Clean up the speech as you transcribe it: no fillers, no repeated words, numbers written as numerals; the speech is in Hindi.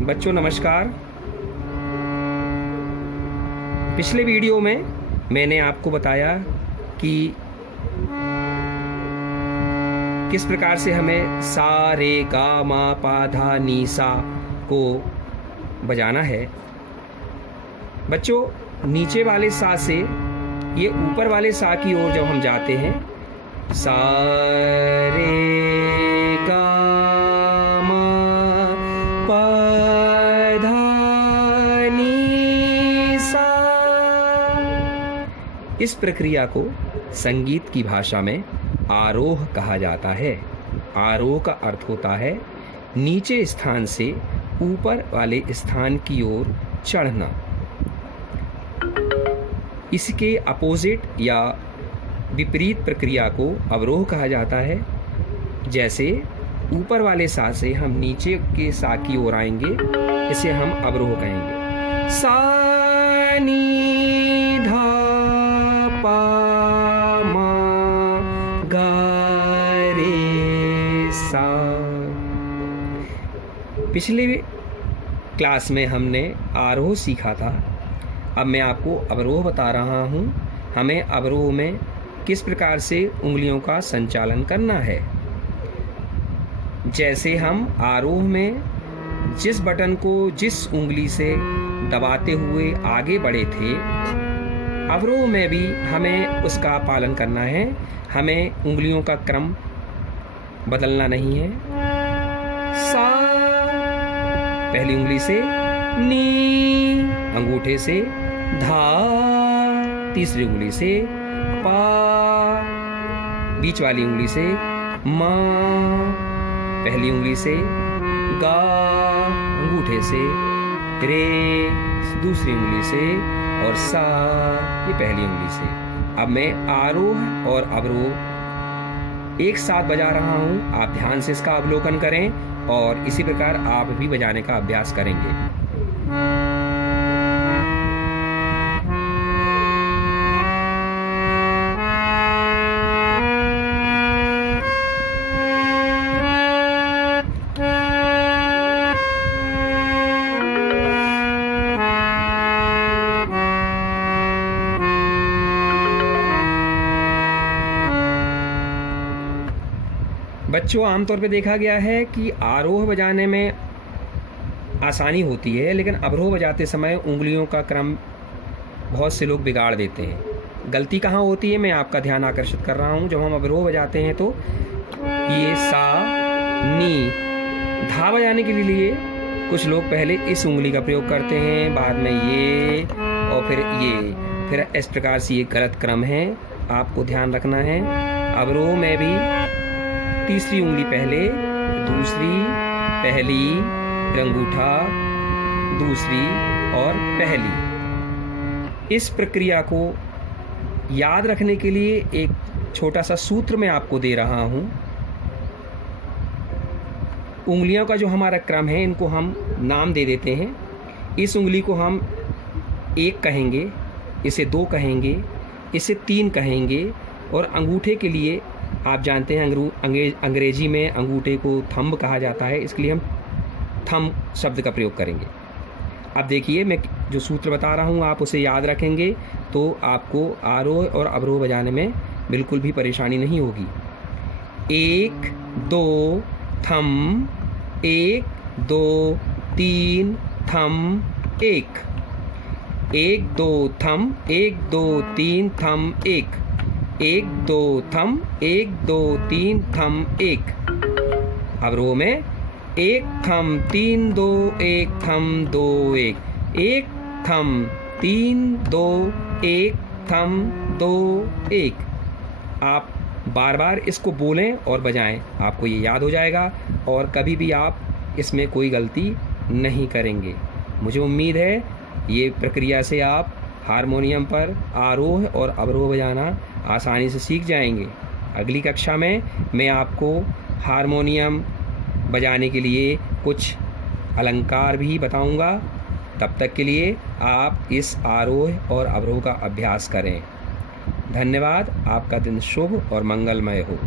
बच्चों नमस्कार। पिछले वीडियो में मैंने आपको बताया कि किस प्रकार से हमें सा रे गा मा पा धा नी सा को बजाना है। बच्चों नीचे वाले सा से ये ऊपर वाले सा की ओर जब हम जाते हैं, सा रे गा मा पा धा नी सा, इस प्रक्रिया को संगीत की भाषा में आरोह कहा जाता है। आरोह का अर्थ होता है नीचे स्थान से ऊपर वाले स्थान की ओर चढ़ना। इसके अपोजिट या विपरीत प्रक्रिया को अवरोह कहा जाता है। जैसे ऊपर वाले सा से हम नीचे के सा की ओर आएंगे, इसे हम अवरोह कहेंगे। सा नी धा पा मा गा रे सा। पिछले क्लास में हमने आरोह सीखा था। अब मैं आपको अवरोह बता रहा हूँ। हमें अवरोह में किस प्रकार से उंगलियों का संचालन करना है। जैसे हम आरोह में जिस बटन को जिस उंगली से दबाते हुए आगे बढ़े थे, अवरोह में भी हमें उसका पालन करना है। हमें उंगलियों का क्रम बदलना नहीं है। सा पहली उंगली से, नी अंगूठे से, धा तीसरी उंगली से, पा बीच वाली उंगली से, मा पहली उंगली से, गा अंगूठे से, रे दूसरी उंगली से और सा ये पहली उंगली से। अब मैं आरोह और अवरोह एक साथ बजा रहा हूँ। आप ध्यान से इसका अवलोकन करें और इसी प्रकार आप भी बजाने का अभ्यास करेंगे। बच्चों आमतौर पे देखा गया है कि आरोह बजाने में आसानी होती है, लेकिन अवरोह बजाते समय उंगलियों का क्रम बहुत से लोग बिगाड़ देते हैं। गलती कहाँ होती है, मैं आपका ध्यान आकर्षित कर रहा हूँ। जब हम अवरोह बजाते हैं तो ये सा नी, धा बजाने के लिए कुछ लोग पहले इस उंगली का प्रयोग करते हैं, बाद में ये और फिर ये, फिर इस प्रकार से ये गलत क्रम है, आपको ध्यान रखना है। अवरोह में भी तीसरी उंगली पहले, दूसरी, पहली, फिर अंगूठा, दूसरी और पहली। इस प्रक्रिया को याद रखने के लिए एक छोटा सा सूत्र मैं आपको दे रहा हूँ। उंगलियों का जो हमारा क्रम है, इनको हम नाम दे देते हैं। इस उंगली को हम एक कहेंगे, इसे दो कहेंगे, इसे तीन कहेंगे और अंगूठे के लिए आप जानते हैं अंग्रेजी में अंगूठे को थंब कहा जाता है, इसके लिए हम थंब शब्द का प्रयोग करेंगे। अब देखिए मैं जो सूत्र बता रहा हूँ आप उसे याद रखेंगे तो आपको आरोह और अवरोह बजाने में बिल्कुल भी परेशानी नहीं होगी। एक दो थंब, एक दो तीन थंब एक, एक दो थंब, एक दो तीन थंब एक, एक दो थंब, एक दो तीन थंब एक। अवरोह में एक थंब तीन दो, एक थंब दो एक, एक थंब तीन दो, एक थंब दो एक। आप बार बार इसको बोलें और बजाएं, आपको ये याद हो जाएगा और कभी भी आप इसमें कोई गलती नहीं करेंगे। मुझे उम्मीद है ये प्रक्रिया से आप हारमोनियम पर आरोह और अवरोह बजाना आसानी से सीख जाएंगे। अगली कक्षा में मैं आपको हारमोनियम बजाने के लिए कुछ अलंकार भी बताऊंगा। तब तक के लिए आप इस आरोह और अवरोह का अभ्यास करें। धन्यवाद। आपका दिन शुभ और मंगलमय हो।